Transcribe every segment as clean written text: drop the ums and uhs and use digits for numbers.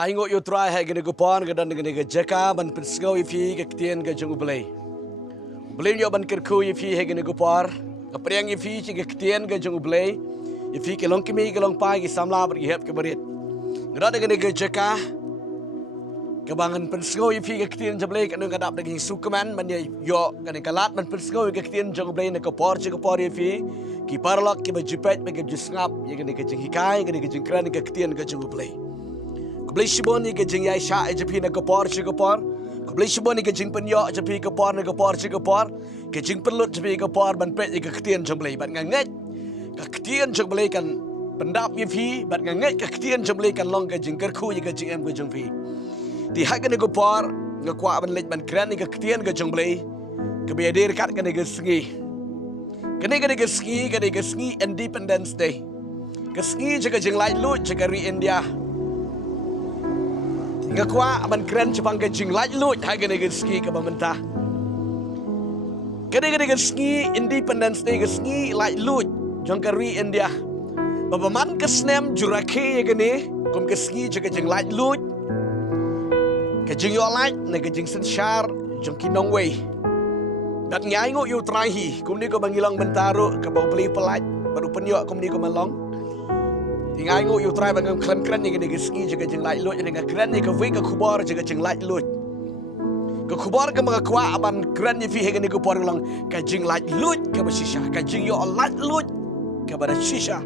Aingo yo try hai gene kupon ga dan gene ga jaka ban pisgo ifi ga ktien ga jung ublay. Ublay yo ban kerku ifi hai gene kupor. Apriang ifi chi ga ktien ga jung ublay. Ifi ke long kimi ga long pai ga samla ber hep ke berit. Ga dan gene ga jaka kabangan pisgo ifi ga ktien jablay ka nung kadap daging sukaman man yo gane kalat man pisgo ga ktien jung ublay na kupor chi kupor ifi ki parlok ki ba jipet ba ga jusngap ye gane ga jing hikai gane ga jing kran ga ktien ga jung ublay. Kublay shibon ni gajing yai sha japi na kapor chikapor. Kublay shibon ni gajing penyo japi kapor na kapor chikapor. Gajing perlut japi kapor ban pet ni kaktian jamblay ban nganget. Kaktian jamblay kan pendap ye fi ban nganget kaktian jamblay kan long gajing kerku ye gajing em gajing fi. Di hak ni kapor ngakwa ban lej ban kran ni kaktian gajing jamblay. Kebiadir kat kan ni gasengi. Kani gasengi Independence Day. Gasengi jaga jing lai lut jaga ri India. Ngakwa aman keren Jepang gajing light lut haga ski ke pemerintah. Kene ski Independence Day ski light lut jong kari India. Babaman kesnem jurake ye gene kom ski jaga jing light lut. Gajing yo light na gajing sensyar jong kinong way. Dat ngai ngo yu trahi kom ni ko bangilang bentaro ke bau beli pelat baru penyo kom ni ko malong. Ingai ngo yu try bangam klan ni gene ski jaga jing light lut ni kran ni ka we ka kubar jaga jing light lut ka kubar ka mga kwa aban kran ni fi hege ni kubar lang ka jing light lut ka basisha ka jing yo light lut ka bara shisha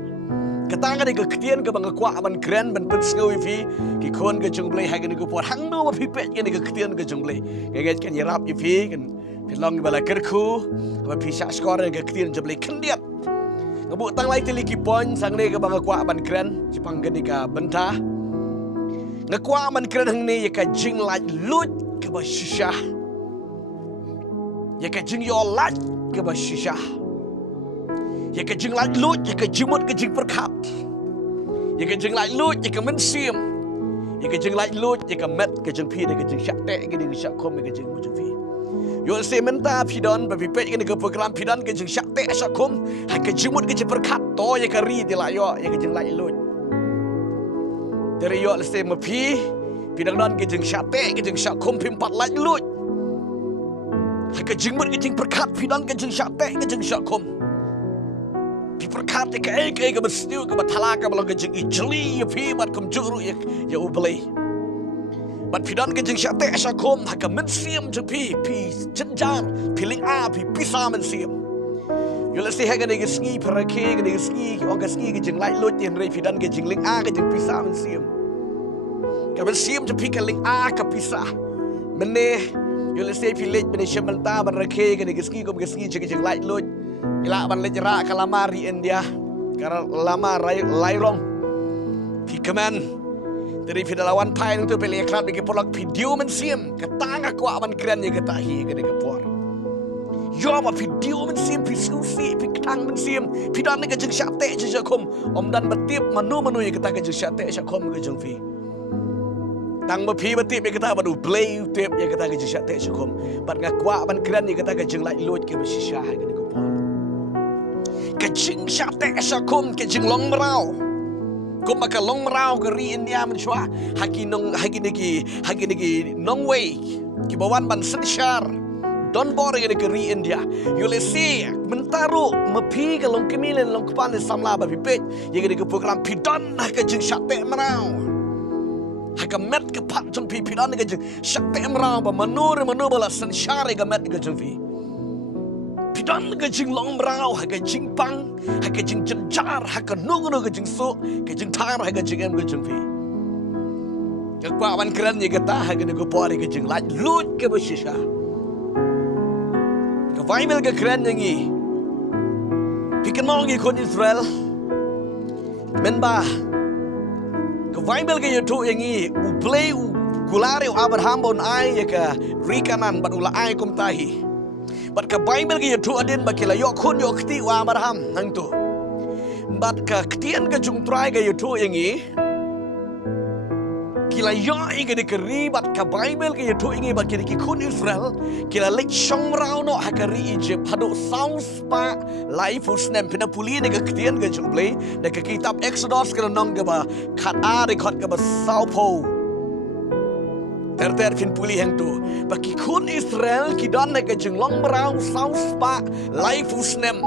ka tanga ni ka ktien ka mga kwa aban kran ban put snow fi ki kon ka jing blay hege ni kubar hang no fi pet ni ka ktien ka jing blay ka get kan yarap fi kan fi long bala kerku aba fi sha skor ka ktien jing blay kendiat Ngebuk tang lai tili ki pon sang ne ka bang kwa ban kren Jepang gani ka bentah. Ngakwa man kren hang ne ka jing light lut ka ba shisha. Ya ka jing yo light ka ba shisha. Ya ka jing light lut ya ka jimut ka jing perkat. Ya ka jing light lut ya ka mensim. Ya ka jing light lut ya ka met ka jing pi ka jing syak te ka jing syak kom ka jing mu jing pi. Yo sementa pidon babi pet ni ke program pidon ke jing syakte syakum ha ke jimut ke perkat to ya ke ri dia yo ya ke jing lai lut dari yo se mapi pidon don ke jing syakte ke jing syakum pimpat lai lut ha ke jimut ke jing perkat pidon ke jing syakte ke jing syakum pi perkat ke bestiu ke batala ke belong ke jing ijli ya pi bat kum juru ya ubli Bat pidan ke jing syate asyakum haka mensiam je pi jenjar piling a pi pisa mensiam. Yo let's say haka nege ski parake nege ski onga ski ke jing light lut yen rei pidan ke jing ling a ke jing pisa mensiam. Ka mensiam je pi ke ling a ka pisa. Mene yo let's say pi lej mene shementa parake ke nege ski kom ke ski ke jing light lut. Ila ban lej ra kalamari India. Kara lama lairong. Pi keman dari pidalawan pai untuk beli aklat bagi polak video mensiam ketanga kwa aman keren ye ketahi ke degapor yo ma video mensiam pisusi pikang mensiam pidan ke jeng syate je jakom om dan betip manu ye keta ke jeng syate syakom ke jeng fi tang bepi betip ye keta badu play tip ye keta ke jeng syate syakom bat ngakwa aman keren ye keta ke jeng lai lut ke besisha ke degapor ke jeng syate syakom ke jeng long merau Kung makalong marao ke ri India mensyua hagi niki nong way kibawan ban sensyar don bore ke ri India yule si mentaru mepi ke long kemilen long kupan samla ba pipet ye ke program pidon ke jing syate marao haka met ke pat jong pi pidon ke jing syate marao ba manur bala sensyar ke met ke jing fi Pidon ke jing long merau, haka jing pang, haka jing jenjar, haka nung ke jing su, ke jing tar, haka jing em ke jing fi. Kakwa wan keren ye kata, haka nego pori ke jing light lut ke bersisha. Kawaimel ke keren yang i. Pikenong ye kon Israel. Menba. Kawaimel ke yotu yang i, uplay gulari Abraham bon ai ye ke rikanan bat ula ai kum tahi. Bat ka Bible ke yotu adin bakila yo kun yo kti wa Abraham nang tu. Bat ka ktian ka jung try ke yotu yang i. Kila yo inge de keri bat ka Bible ke yotu inge bat ki kun Israel kila lek shong rao no hakari Egypt hadu saus pa life usnem pina puli de ka ktian ka jung play de ka kitab Exodus ka nong ka ba khat a de khat ka ba sao po Ter fin puli hang tu. Bagi kun Israel kidan na kajeng long merau saus pa life usnem.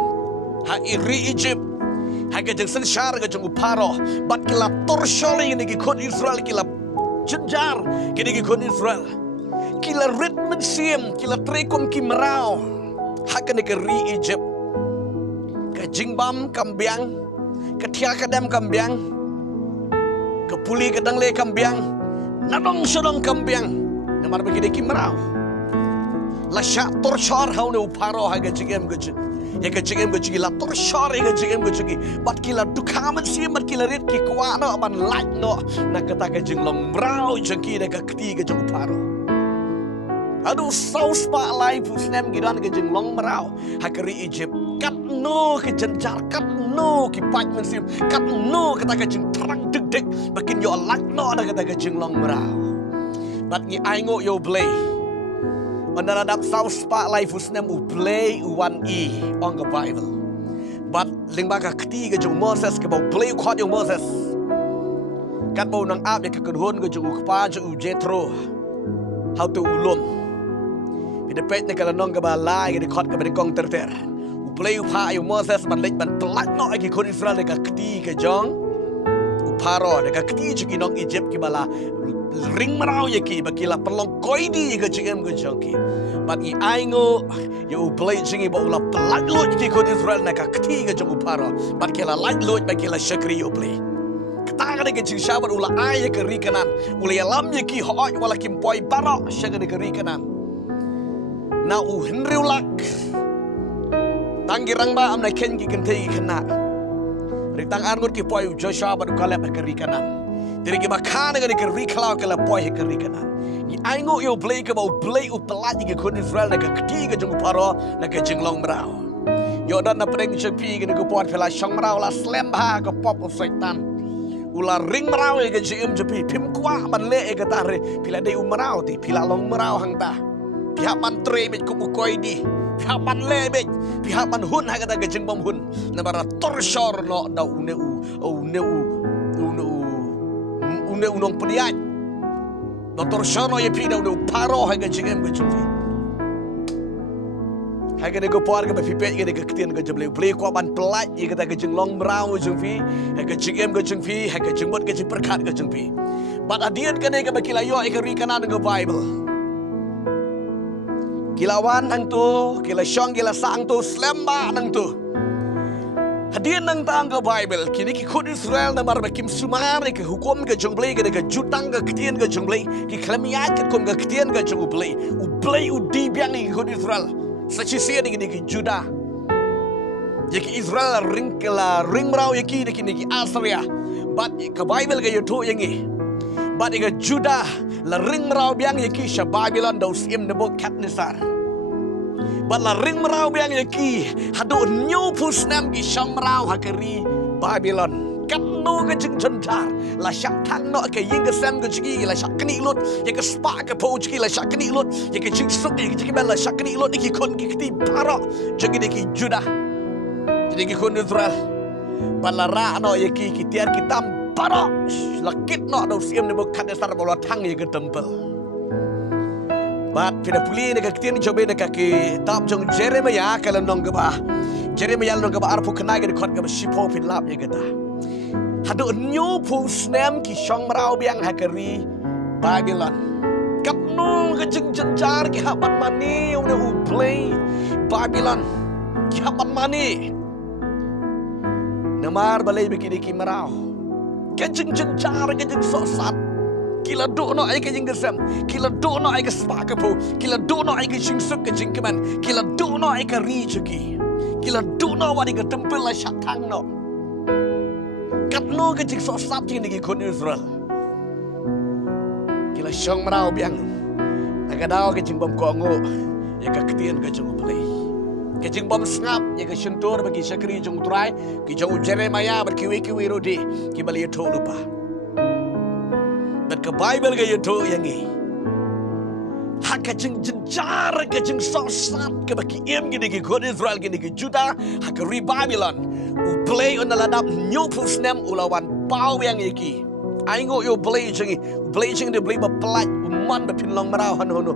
Ha iri Egypt. Ha kajeng sensyar kajeng uparo. Bat kila torsyoli ni kun Israel kila jenjar kini kun Israel. Kila ritmen siem kila trekom ki merau. Ha kene ke ri Egypt. Kajeng bam kambiang. Ketia kadam kambiang. Kepuli kadang le kambiang. Nadong sodong kambiang namar begini kimarau la sha torshar hau ne uparo ha gajigem gajig ya gajigem gajigi la torshar ya gajigem gajigi bat kila dukaman si mat kila rit ki kwano ban laj no na kata gajing long brau jaki de kakti gajing uparo adu saus pa lai pusnem gidan gajing long brau ha kari Egypt kat no ke jenjar kat no ki paj mensim kat no kata gajing terang deg bakin yo laj no na kata gajing long brau bat ngi aingo yo play Mendaradap saus pa lai pusnem u play one on the Bible but lingbaga keti gajing Moses ke bau play khot yo Moses kat bau nang ap ya ke kedhon gajing u kpa ju Jethro how to ulum bidepet ne kala nong ke balai ke khot ke bedengkong ter play upha yo Moses ban lek ban plak no ai ki kon Israel ka kti ke jong uparo de ka kti chi nok Egypt ki bala ring marau ye ki bakila perlong koidi ke chem ke jong ki bat i aingo yo play jingi ba ula plak lo ki kon Israel na ka kti ke jong uparo bat kila like lo bakila shakri yo play ketanga de ke chi shabat ula ai ke ri kanan ula yalam ye ki ho wala kim poi baro shagani ke ri kanan na u henry ulak Tanggirang ba am na ken ki kentei kena. Ritang angut ki poi Joshua ba kalap ke ri kanan. Diri ki bakana ke ri klau ke la poi ke ri kanan. Ni aingo yo play ke ba play u pelati ke kun Israel na ke keti ke jung paro na ke jinglong brau. Yo dan na preng chepi ke ko pot pela shong brau la slam ba ke pop of setan. Ula ring brau ke jim chepi pim kwa ban le ke tare pila de umrau ti pila long brau hang ta. Pihak ban tre mit ku koi di. Pihak ban lebej, pihak ban hun ha kata gajeng bom hun. Namara torshor no da une nong pediat. No torshor no ye pi da une paro ha gajeng em gajeng fi. Ha kene ko par ke ba pipet ke de ketien gajeng ble ble ko ban pelat ye kata gajeng long brau gajeng fi. Ha gajeng em gajeng fi, ha gajeng bot gajeng perkat gajeng fi. Bat adian kene ke ba kilayo e ke ri kanan ke Bible. Kilawan ang tu, kila syong kila sang tu, slemba nang tu. Hadian nang tang ke Bible, kini ki khud Israel na mar bakim sumar ke hukum ke jonglei ke jutang ke ketien ke jonglei, ki klamiat ke kum ke ketien ke jonglei. Ublei udi biang ni khud Israel. Sachisia ni ki Juda. Yaki Israel ring merau yaki ni ki Assyria. But ke Bible ke yoto yangi. But ke Juda la ring merau biang yaki sha Babylon daus im Nebukadnezar. But la ring merau biang yaki hadu new pusnam ki sham merau hakari Babylon. Kat no ke jing jentar la syak tang no ke ying ke sam ke jiki la syak kni lut ye ke spa ke po jiki la syak kni lut ye ke jing suk ye ke jiki la syak kni lut ki kon ki ti paro jagi de ki Juda. Jadi ki kon Israel. Balara no ye ki tiar kitam paro lakit no do siam ne Nebukadnezar bola tang ye ke tempel. Bat pina puli ne ka kitian jobe ne ka ki tam jong Jeremiah kala nong ke ba. Jeremiah nong ke ba arpu kena ke khot ke sipo pin lap ye kata. Hadu new pusnem ki shong merau biang hakari Babylon. Kat no ke jeng jenjar ki haban mani une uplay Babylon. Ki haban mani. Namar balai begini ki merau. Kejeng jenjar kejeng sosat. Kila do no ai kejeng gesem. Kila do no ai ke spakapo. Kila do no ai ke jingsuk kejeng keman. Kila do no ai ke rijuki. Kila do no wadi ke tempel la syatang no. Kat no kejeng sosat ki ni kon Israel. Kila syong merau biang. Nagadao kejeng bom kongo. Ya ke ketien kejeng uplay. Kejeng bom sngap ya ke sentur bagi syakri jong utrai ki jong Jeremiah berkiwi-kiwi rodi ki bali to lupa. Dan ke Bible ke yoto yangi. Hak kejeng jenjar kejeng sosat ke bagi im gini ki kon Israel gini ki Juda hak ri Babylon. Uplay on ladap new pusnem ulawan pau yang iki. ai ngo yo blazing de blay ba pelat umman ba pin long marau han hono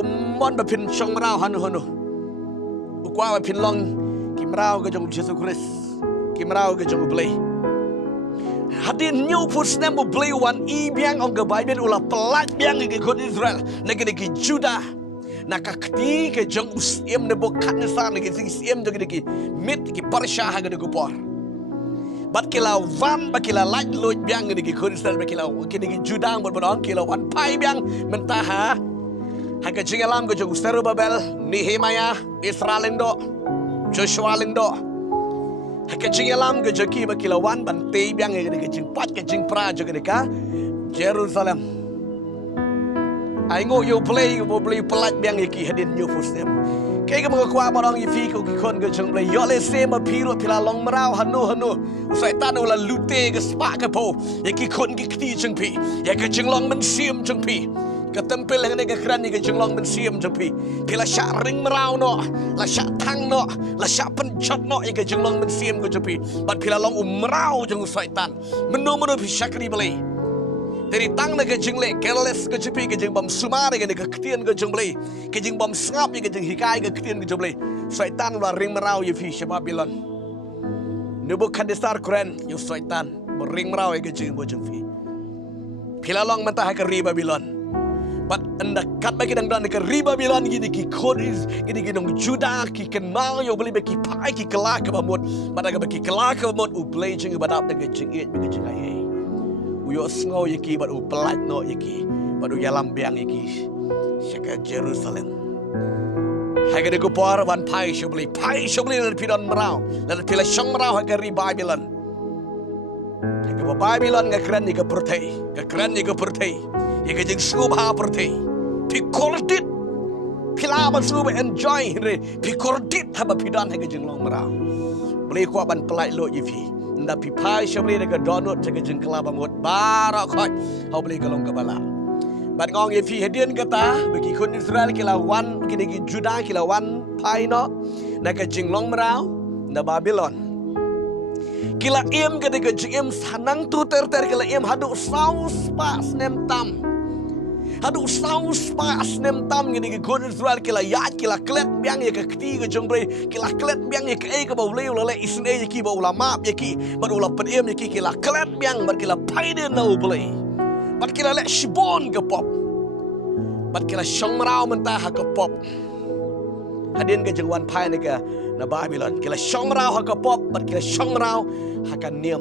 umman ba pin chong marau han hono ukwa ba pin long ki marau ga jong Jesus Christ ki marau ga jong blay hadin new pusnem bo blay wan i biang ong ga Bible ula pelat biang ke kon Israel negeri ki Judah nakakti ke jong usiem ne bo kat ne sa negeri siem jong ki mit ki Parsha ha ga de gupor bat kila van ba kila light load biang ni ki Israel ba kila ki Judah bon bon kila wan pai biang mentaha ha ka jingalam go jong Serubabel Nehemiah Israel indo Joshua indo ha ka jingalam go joki ba kila wan ban te biang ni ki jing pat ka jing pra jo ka Jerusalem ai ngo yo play bo play pelat biang ki hadin new fustem kay ka mga kwa barang ifi ko kon go jong play yo le se ma piro pila long marau hanu usai tan ula lute ke spa ka po ki kon ki kti jong pi ya ka jing long men sim jong pi ka tempel hang ne ka kran ni ka jing long men sim jong pi pila sha ring marau no la sha tang no la sha pen chot no ka jing long men sim go jong pi bat pila long marau jong usai tan menu pi shakri balai dari tang na ke jing le careless ke jepi ke jing bom sumare ke ketien ke jing blai ke jing bom sngap ke jing hikai ke ketien ke jing blai syaitan la ring marau ye fi Babylon Nebukadnezar Quran yo syaitan ring marau ke jing bo jing fi pilalong mentah ke ri Babylon but anda kat bagi dang dan ke ri Babylon gini ki kodis gini dong Judah ki kenal yo beli bagi pai ki kelak ke bamut pada bagi kelak ke bamut u play jing badap ke jing it ke jing ai uyo sngo yaki bat u pelat no yaki bat u yalam biang yaki syaka Jerusalem haga de kupar wan pai shobli na pidon marau na pila shong marau haga ri Babylon haga Babylon ga kran ni ga pertai yaga jing subha pertai pikortit pila ban suba enjoy re pikortit haba pidon haga jing long marau beli ko ban pelat lo yifi nda pi pai shabli de donut jaga jeng kelaba mot barak khoi hau beli kalong kabala ban ngong ye fi hedien kata bagi kun Israel kila wan kini Judah kila wan pai no na ka jing long marau na Babylon kila im ka de jing sanang tu ter kila im hadu saus pas nem tam hadu saus pas nem tam gini kun Israel kila yat kila klet biang ye ka kti ka jong bre kila klet biang ye ka e ka ba le le isne ye ki ba ulama ye ki ba ula pedem ye ki kila klet biang ba kila paide no ble ba kila le shibon ka pop ba kila shong marau mentah ka pop hadin ka jeng wan pai ne ka na Babylon kila shong marau ha ka pop ba kila shong marau ha ka niam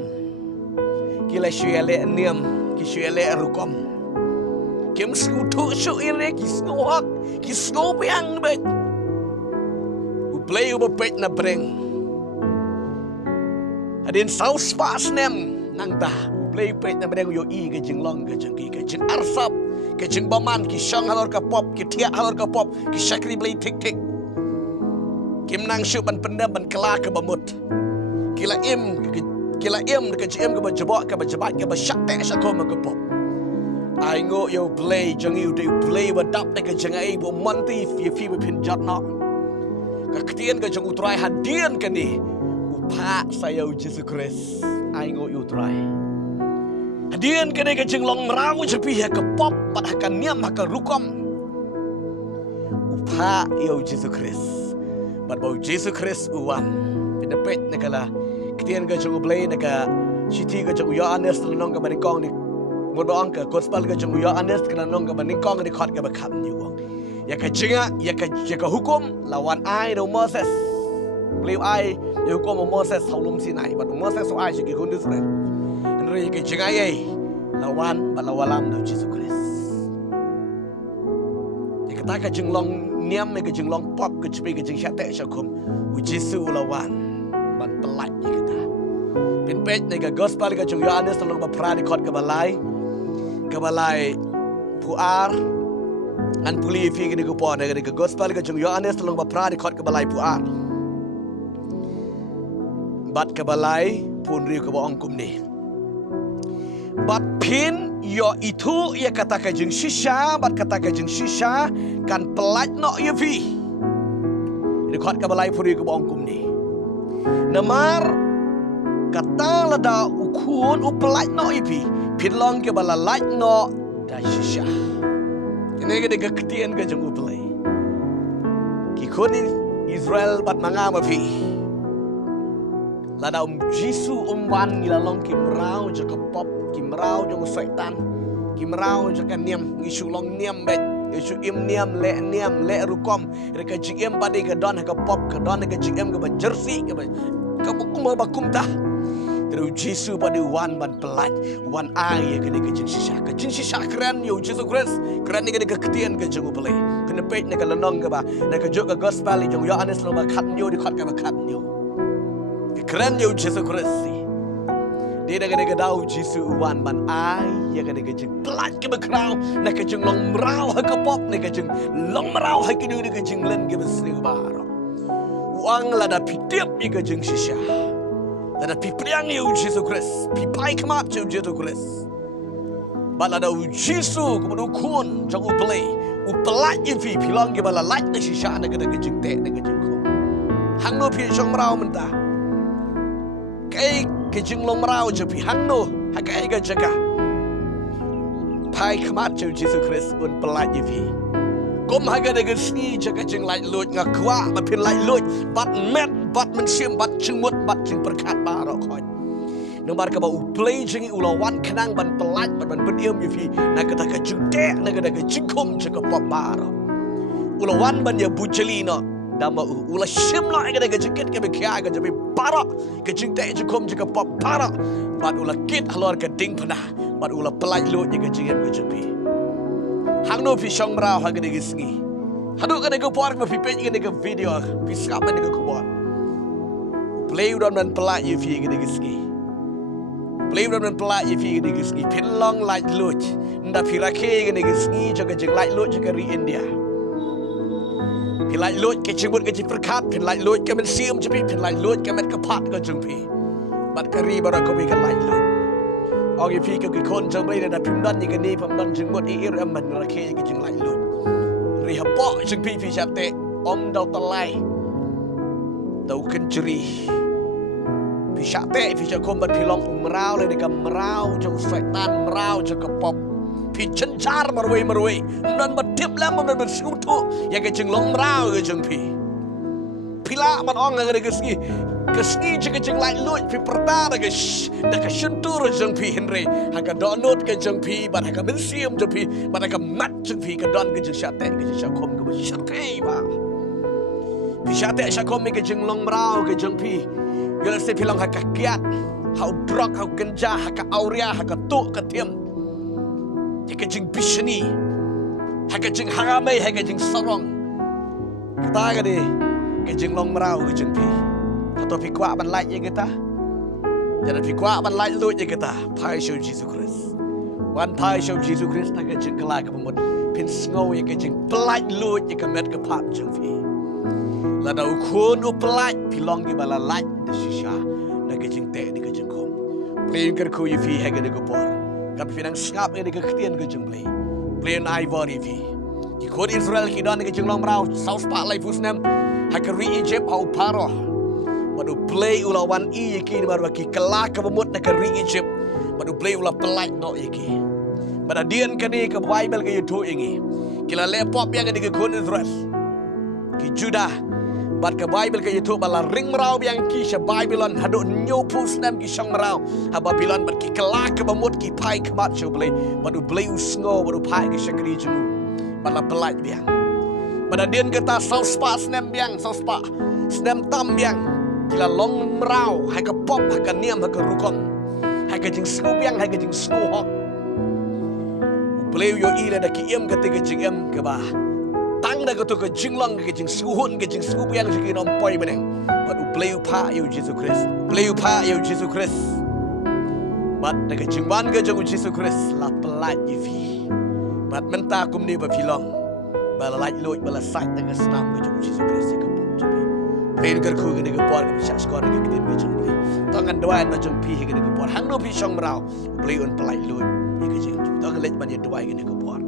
kila syele niam ki syele rukom Kim skutu su ire kisno hak kisno biang bet u play u bepet na breng adin saus pas nem nang ta u play pet na breng yo i ke jing long ke jing ki ke jing arsap ke jing baman ki shang halor ka pop ki tia halor ka pop ki shakri play tik tik kim nang shu ban pendam ban kela ke bamut kila im ke jim ke bajabak ke shatte shakom ke pop ai ngo yo play jang you do play ba dap de ka jang ai bo manti fi pin jat no ka ktien ka jang utrai hadian ka ni upa saya Jesus Christ ai ngo you try hadian ka ni ka jang long marau jepi ha ka pop pat ha ka niam ha ka rukom upa yo Jesus Christ but bo Jesus Christ uwan in the pet ne kala ktien ka jang play ne ka city ka jang yo anes nong ka ban kong ni ngon ba angka gospel ka jung yo anes kana nong ka baning kong ni khot ka ba khat ni wong ya ka jinga ya ka hukum lawan ai do Moses beliau ai ya hukum Moses haulum Sinai but Moses so ai ki kun Israel andre ya ka jinga ai lawan balawalam do Jesus Christ ya ka ta ka jing long niam ka jing long pop ka chpi ka jing sha te sha kum u Jesus lawan ban pelat ya ka pin pet ni ka gospel ka jung yo anes tolong ba pra ni khot ka balai puar an puli fi gini ko pon ne ke gospel ka jung yo anes tolong ba pra ni khot ka balai puar bat ka balai pun ri ko ba ongkum ni bat pin yo itu ya kata ka jung shisha bat kata ka jung shisha kan pelat no yo fi ni khot ka balai pun ri ko ba ongkum ni namar kata lada ukun upelat no ipi Pilong ke bala light no da shisha. Ini ke dega ketian ke jeng uplay. Ki koni Israel bat mangama pi. Lada Jisu wan ila long ki mrau jaka pop ki mrau jong setan. Ki mrau jaka niam ngisu long niam bet. Isu im niam le rukom. Reka jim padi ke don ke pop ke don ke jim ke ba jersey ke ba bukum ba kumta. Terus Jisu pada wan ban pelat wan ai ke ke jing sisa keren yo Jisu Christ keren ni ke ketian ke jeng upale kena pet ne ke lenong ke ba ne ke jok ke gospel jong Yohanes lo ba khat yo di khat ke ba khat yo keren yo Jisu Christ dia ne ke dau Jisu wan ban ai ke jing pelat ke ba krau ne ke jeng long mrau ha ke pop ne ke jeng long mrau ha ke du ke jing len ke ba sni ba wang la da pitiap ke jeng sisa. Dan pi priang you Jesus Christ, pi pai kemat you Jesus Christ. Bala da Jisu kemudu kun jang uplay, uplat you pi long ke bala light de shisha na ke jing te na ke jing ko. Hang no pi jong mrau menta. Kai ke jing long mrau je pi hang no ha kai ke jaga. Pai kemat you Jesus Christ un plat you pi. Kom haga de sni jaga jing light lut ngakwa ma pin light lut bat met bat mensiam bat cengmut bat jing perkat barok khoi nomor ka ba uplay jing ulawan kenang ban pelat ban bediam yufi na kata ka jute na kata ka jingkum jaga pop barok ulawan ban ya bujelino dama ula shimla kata ka jeket ka bekya ka jabi barok ka jingte jingkum jaga pop barok bat ula kit halor ka ding panah bat ula pelat lut ka jingem ka jabi hang no pi shong mrao ha gede gisngi hadu ka de por ma pi pe gede ka video pi skap ne ka kubon play udan man pelak you fi gede gisngi play udan man pelak you fi gede gisngi pin long light lut nda pi rake gede gisngi jaga jeng light lut jaga ri India pi light lut ke cibut ke ciperkat pin light lut ke men siam japi pin light lut ke met ka pat ka jeng pi bat ka ri bara ko bi ka light lut Ông yêu phi cái con trong đây là phim đan như cái này phim đan chừng một ý em mình là khi cái chừng lại luôn rồi hấp bọ chừng phi chặt tệ ông đầu tao lai đầu kinh chri phi chặt tệ phi chặt con bật phi long mrao lên để cầm mrao trong sợi tan mrao trong cái pop phi chân char mà rồi nên bật tiếp lắm mà bật siêu thu ya cái chừng long mrao cái chừng phi la mà ông là cái gì Kesni jeng jeng lai lut pi pertara ke da ka shentur jeng pi Henry haga donut ke jeng pi ban haga mensium jeng pi ban haga mat jeng pi ke don ke jeng syate ke jeng syakom ke syate ba pi syate syakom ke jeng long mrau ke jeng pi gel se pi long haga kiat hau drug hau ganja haga auria haga tu ke tiam ke jeng bishni haga jeng haramai haga jeng sorong kita ke ke jeng long mrau ke jeng pi atau fikwa ban light je kita jangan fikwa ban light lut je kita pai show Jesus Christ wan pai show Jesus Christ nak jeng kelak ke pemut pin snow ye ke jeng pelat lut je ke met ke pap jeng fi la da ukun u pelat pilong ke bala light de shisha nak jeng te ni ke jeng kom plain ker ku ye fi hege de ko por kap finang skap ni ke ketian ke jeng play plain ivory fi ki kod Israel ki don ke jeng long rau south part lai fusnam hakari Egypt au paro Madu play ulawan i yaki ni baru ki kelak ke pemut nak ri Egypt. Madu play ulah pelak no yaki. Pada dian kani ke Bible ke YouTube ini. Kila lepop yang ke kon Israel. Ki Judah. Bad ke Bible ke YouTube bala ring merau yang ki sya Babylon hadu nyopus nam ki syang merau. Ha Babylon bad ki kelak ke pemut ki pai kemat syo play. Madu play usngo madu pai ke syakri jemu. Bala pelak biang. Pada dian kata sauspa snem biang sauspa. Snem tam biang. Kila long merau, hai ke pop, hai ke niam, hai ke rukom, hai ke jing snu biang, hai ke jing snu hok. Play yo ila da ki em ke te ke jing em ke ba. Tang da ke tu ke jing long ke jing snu hun ke jing snu biang ke nom poi beneng. But play you pa yo Jesus Christ. Play you pa yo Jesus Christ. But da ke jing ban ke jing Jesus Christ la pelat you fi. But menta kum ni ba filong. Bala light load bala sight da ke snap ke jing Jesus Christ ke. Plain ker ku gede gepor ke syak skor ke gede ke jeng play. Tangan doan macam pi gede gepor. Hang no pi syong merau. Play on pelai lut. Ye ke jeng. Tangan let ban ye doai gede gepor.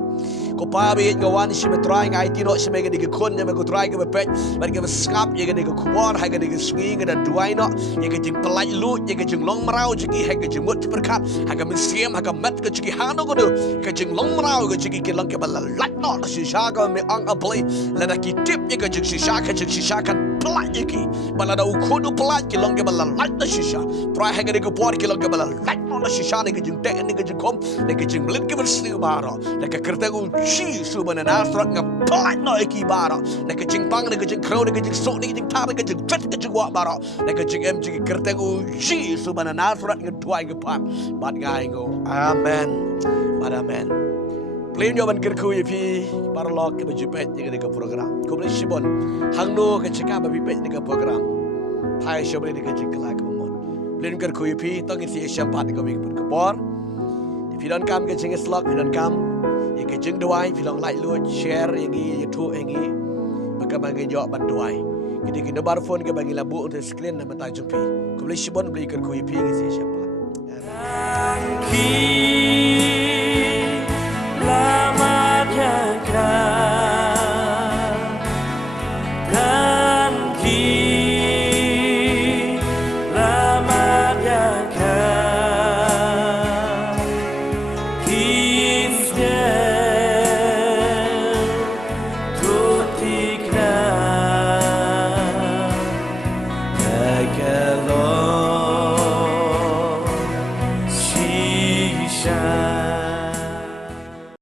ko pa be ngawan si metrai ngai tino si mega diga kon ya mega try ke bepet ban ke skap ye ga diga kubon ha ga diga swing ga duai no ye ga jing pelai lu ye ga jing long marau jigi ha ga jing mut perkat ha ga misiam ha ga mat ga jigi hano go do ga jing long marau ga jigi ke lang ke bala lat no si sha ga me ang ablay la da ki tip ye ga jing si sha kan pelai ye ki bala da ukudu pelai ki long ke bala lat na si sha try ha ga diga por ki long ke bala lat no na si sha ne ga jing te ne ga jing kom ne ga jing melit ke bersi baro ne ka kerta go chi su bana na strat ga pelai no ki baro ne ka jing pang ne ga jing crow ne ga jing so ne ga jing ta ne ga jing vet ga jing wa baro ne ga jing em jing kerta go chi su bana na strat ga tuai ga pan bat ngai go amen bat amen Plain jawaban kerku ipi para lok ke bajupet yang ada ke program. Kau boleh sibon hangno ke cakap bajupet yang ke program. Thai show boleh ke cakap ke pemon. Plain kerku ipi tong isi siampat ke ming berkebor. If you don't come ke cakap slot, if you don't come, yang ke cakap doai, if you don't like load, share yang ini, YouTube yang ini, maka bagi jawab bantuai. Kita kena barfon ke bagi labu untuk screen nama tak jumpi. Kau boleh sibon boleh kerku ipi yang isi siampat. Lama jaga